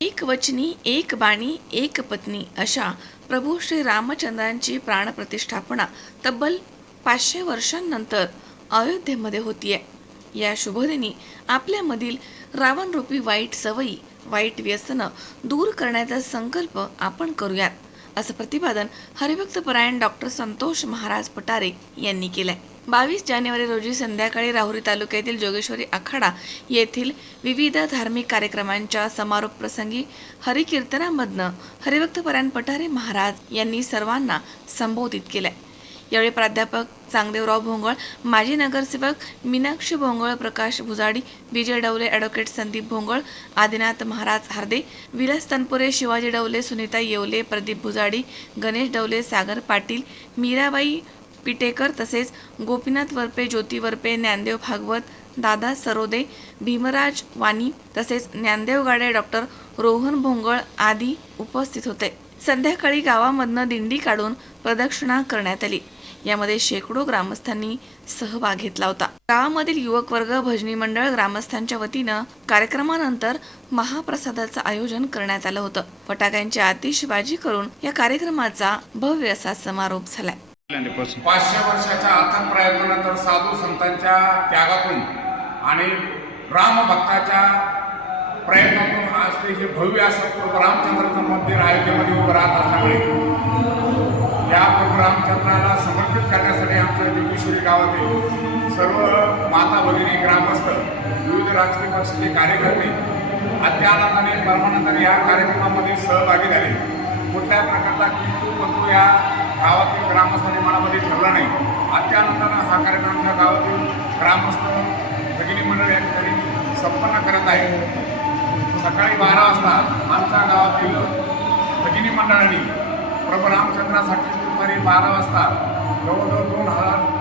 एक वचनी एक बाणी एक पत्नी अशा प्रभू श्री रामचंद्रांची प्राणप्रतिष्ठापना तब्बल पाचशे वर्षांनंतर अयोध्येमध्ये होतीये. या शुभदिनी आपल्यामधील रावणरूपी वाईट सवयी वाईट व्यसनं दूर करण्याचा संकल्प आपण करूयात असं प्रतिपादन हरिभक्तपरायण डॉक्टर संतोष महाराज पटारे यांनी केलंय. बावीस जानेवारी रोजी संध्याकाळी राहुरी तालुक्यातील जोगेश्वरी आखाडा येथील विविध धार्मिक कार्यक्रमांच्या समारोप प्रसंगी हरिकीर्तनामधनं हरिभक्तपरायण पठारे महाराज यांनी सर्वांना संबोधित केलंय. यावेळी प्राध्यापक चांगदेवराव भोंगळ माजी नगरसेवक मीनाक्षी भोंगळ प्रकाश भुजाडी विजय डवले ॲडव्होकेट संदीप भोंगळ आदिनाथ महाराज हार्दे विलास तनपुरे शिवाजी डवले सुनीता येवले प्रदीप भुजाडी गणेश डवले सागर पाटील मीराबाई पिटेकर तसेच गोपीनाथ वरपे ज्योती वरपे ज्ञानदेव भागवत दादा सरोदे भीमराज वाणी तसेच ज्ञानदेव गाडे डॉक्टर रोहन भोंगळ आदी उपस्थित होते. संध्याकाळी गावामधनं दिंडी काढून प्रदक्षिणा करण्यात आली. यामध्ये शेकडो ग्रामस्थांनी सहभाग घेतला होता. गावामधील युवक वर्ग भजनी मंडळ ग्रामस्थांच्या वतीनं कार्यक्रमानंतर महाप्रसादाचं आयोजन करण्यात आलं होतं. फटाक्यांची आतिषबाजी करून या कार्यक्रमाचा भव्य असा समारोप झालाय. पाचशे वर्षाच्या अथक प्रयत्नानंतर साधू संतांच्या त्यागातून आणि रामभक्ताच्या प्रयत्नातून आज ते हे भव्य असं रामचंद्राचं मंदिर अयोध्येमध्ये उभं राहत असल्यामुळे या प्रभू रामचंद्राला समर्पित करण्यासाठी आमच्या दिगेश्वरी गावातील सर्व माता भगिनी ग्रामस्थ विविध राजकीय पक्षाचे कार्यकर्ते अत्यानंदाने परमानंदाने या कार्यक्रमामध्ये सहभागी झाले. कुठल्याही प्रकारचा किंतू परंतु या गावातील ग्रामस्थांनी मनामध्ये ठरला नाही. अत्यानंदानं हा कार्यक्रम त्या गावातील ग्रामस्थ भगिनी मंडळ या ठिकाणी संपन्न करत आहे सकाळी बारा वाजता आमच्या गावातील भगिनी मंडळाने प्रभू रामचंद्रासाठी दुपारी बारा वाजता जवळजवळ दोन हजार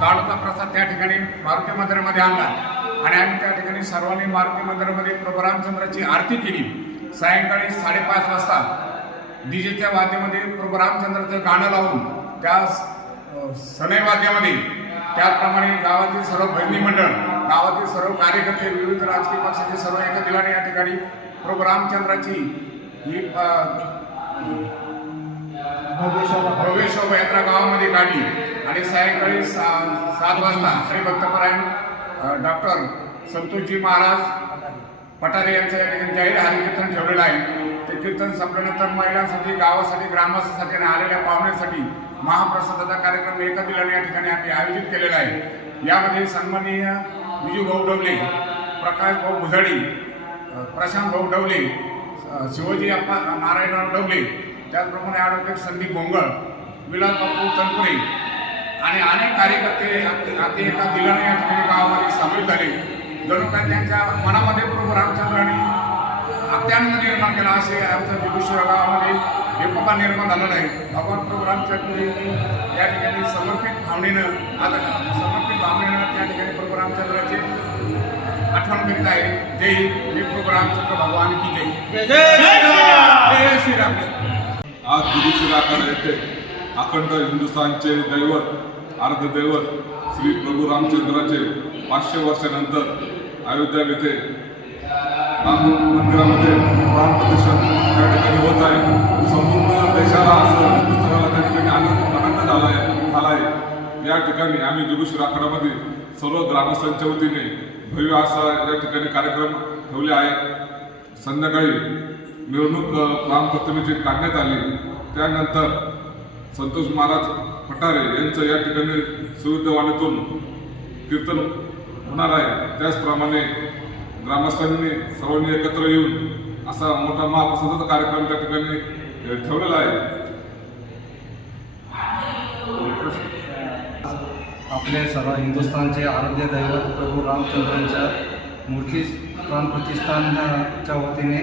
लाडूचा प्रसाद त्या ठिकाणी मारुती मंदिरामध्ये आणला. आणि आम्ही त्या ठिकाणी सर्वांनी मारुती मंदिरामध्ये प्रभू रामचंद्राची आरती केली. सायंकाळी साडेपाच वाजता डीजेच्या वाद्यामध्ये प्रभू रामचंद्राचं गाणं लावून त्या अ, सनई वाद्यामध्ये त्याचप्रमाणे गावातील सर्व बहिणी मंडळ गावातील सर्व कार्यकर्ते विविध राजकीय पक्षाचे सर्व एका दिलाने या ठिकाणी प्रभू रामचंद्राची ही अ, भव्य शोभायात्रा गावामध्ये काढली. आणि सायंकाळी सा सात वाजता हरिभक्तपरायण डॉक्टर संतोषजी महाराज पठारे यांचं या ठिकाणी जाहीर हरिकीर्तन ठेवलेलं आहे. ते कीर्तन संपल्यानंतर महिलांसाठी गावासाठी ग्रामस्थासाठी आणि आलेल्या पाहुण्यांसाठी महाप्रसादाचा कार्यक्रम एका दिलाने या ठिकाणी आम्ही आयोजित केलेला आहे. यामध्ये सन्माननीय विजू भाऊ डवले प्रकाश भाऊ भुजाडी प्रशांत भाऊ डवले शिवजी शिवाजी अप्पा नारायणराव डवले त्याचप्रमाणे ॲडव्होकेट संदीप भोंगळ विलास बापू तनपुरे आणि अनेक कार्यकर्ते अगदी एका दिलाने या ठिकाणी गावामध्ये सामील झाले. जणू काय त्यांच्या मनामध्ये प्रभू रामचंद्राने अत्यानंद निर्माण केला. असे आमच्या दिगुश्वर गावामध्ये एकोपा निर्माण झालेला आहे. भगवान प्रभू रामचंद्र यांनी या ठिकाणी समर्पित भावनेनं आता समर्पित भावनेनं त्या ठिकाणी प्रभू रामचंद्राचे आठवण करीत आहे. जय हिंद. जय प्रभू रामचंद्र भगवान की जय. जय श्रीराम आज दिगुशी आखाडा येथे अखंड हिंदुस्थानचे दैवत आराध्य दैवत श्री प्रभू रामचंद्राचे पाचशे वर्षानंतर अयोध्या येथे राम मंदिरामध्ये प्राण प्रतिष्ठान त्या ठिकाणी होत आहे. संपूर्ण देशाला असं हिंदुस्थानाला त्या ठिकाणी आनंद आनंद झाला आहे झाला आहे या ठिकाणी आम्ही दिगुशी आखाडामध्ये सर्व ग्रामस्थांच्या वतीने भव्य असा या ठिकाणी कार्यक्रम ठेवले आहे. संध्याकाळी मिरवणूक अ, रामप्रतिमेची काढण्यात आली. त्यानंतर संतोष महाराज पठारे यांचं या ठिकाणी सुविध वाणीतून कीर्तन होणार आहे. त्याचप्रमाणे ग्रामस्थांनी सर्वांनी एकत्र येऊन असा मोठा महाप्रसादाचा कार्यक्रम त्या ठिकाणी ठेवलेला आहे. आपले सर्व हिंदुस्थानचे आराध्य दैवत प्रभू रामचंद्रांच्या मूर्ती प्राणप्रतिष्ठानच्या वतीने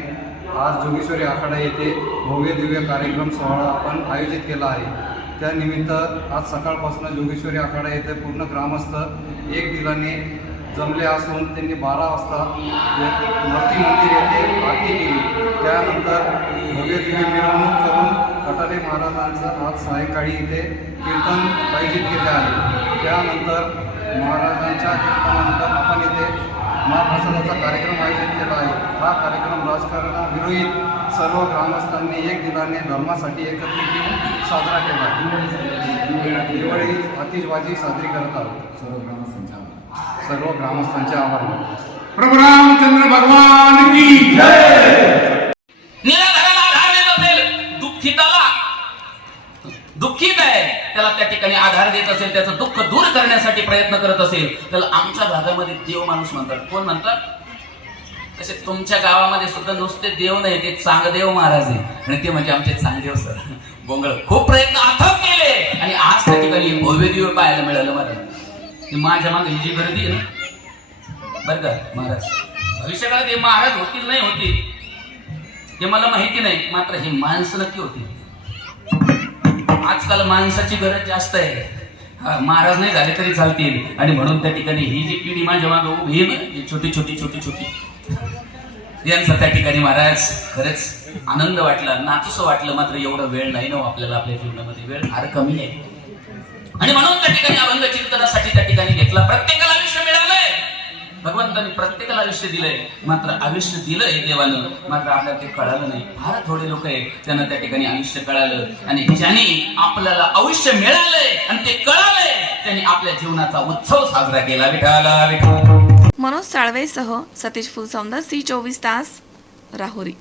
आज जोगेश्वरी आखाडा येथे भव्य दिव्य कार्यक्रम सोहळा आपण आयोजित केला आहे. त्यानिमित्त आज सकाळपासून जोगेश्वरी आखाडा येथे पूर्ण ग्रामस्थ एक दिलाने जमले असून त्यांनी बारा वाजता मूर्ती मंदिर येथे आरती केली. त्यानंतर भव्य दिव्य मिरवणूक करून कटारे महाराजांचं आज सायंकाळी इथे कीर्तन आयोजित केले आहे. त्यानंतर महाराजांच्या कीर्तनानंतर आपण इथे महाप्रसादाचा कार्यक्रम आयोजित केला आहे. हा कार्यक्रम राजकारणाविरोहित सर्व ग्रामस्थांनी एक दिलाने धर्मासाठी एकत्रित येऊन साजरा केला आहे. दिवाळी आतिषबाजी साजरी करत आहोत. सर्व ग्रामस्थांच्या सर्व ग्रामस्थांचे आभार प्रभू रामचंद्र भगवान की निराधाराला दुःखिताला दुःखित आहे. त्याला त्या ठिकाणी आधार देत असेल त्याचं दुःख दूर करण्यासाठी प्रयत्न करत असेल त्याला आमच्या भागामध्ये देव माणूस म्हणतात. कोण म्हणतात? तसे तुमच्या गावामध्ये सुद्धा नुसते देव नाही ते चांगदेव महाराज आहे आणि ते म्हणजे आमचे चांगदेव सर. बोंगळ खूप प्रयत्न अथक केले. आणि आज त्या ठिकाणी भव्य दिव्य पाहायला मिळालं मला. माझ्या मागे ही जी गर्दी आहे ना बरं का महाराज? भविष्यकाळात हे महाराज होतील नाही होतील हे मला माहिती नाही मात्र ही माणसं नक्की होती आजकाल माणसाची गरज जास्त आहे. महाराज नाही झाले तरी चालतील. आणि म्हणून त्या ठिकाणी ही जी पिढी माझ्या मागे उभी ना ही छोटी छोटी छोटी छोटी. यांचं त्या ठिकाणी महाराज खरंच आनंद वाटला नाचूस वाटलं मात्र एवढं वेळ नाही ना हो आपल्याला आपल्या जीवनामध्ये. वेळ फार कमी आहे. आणि म्हणून त्या ठिकाणी अभंग चिंतनासाठी त्या ठिकाणी घेतला. प्रत्येकाला आयुष्य मिळालंय. भगवंताने प्रत्येकाला आयुष्य दिलंय. मात्र आयुष्य दिलंय देवानं. मात्र आपल्याला ते कळालं नाही. फार थोडे लोक आहे त्यांना त्या ठिकाणी आयुष्य कळालं. आणि ज्यांनी आपल्याला आयुष्य मिळालंय आणि ते कळालंय त्यांनी आपल्या जीवनाचा उत्सव साजरा केला. विठाला विठा मनोज साळवेसह सतीश फुलसौंदर सी चोवीस तास राहुरी.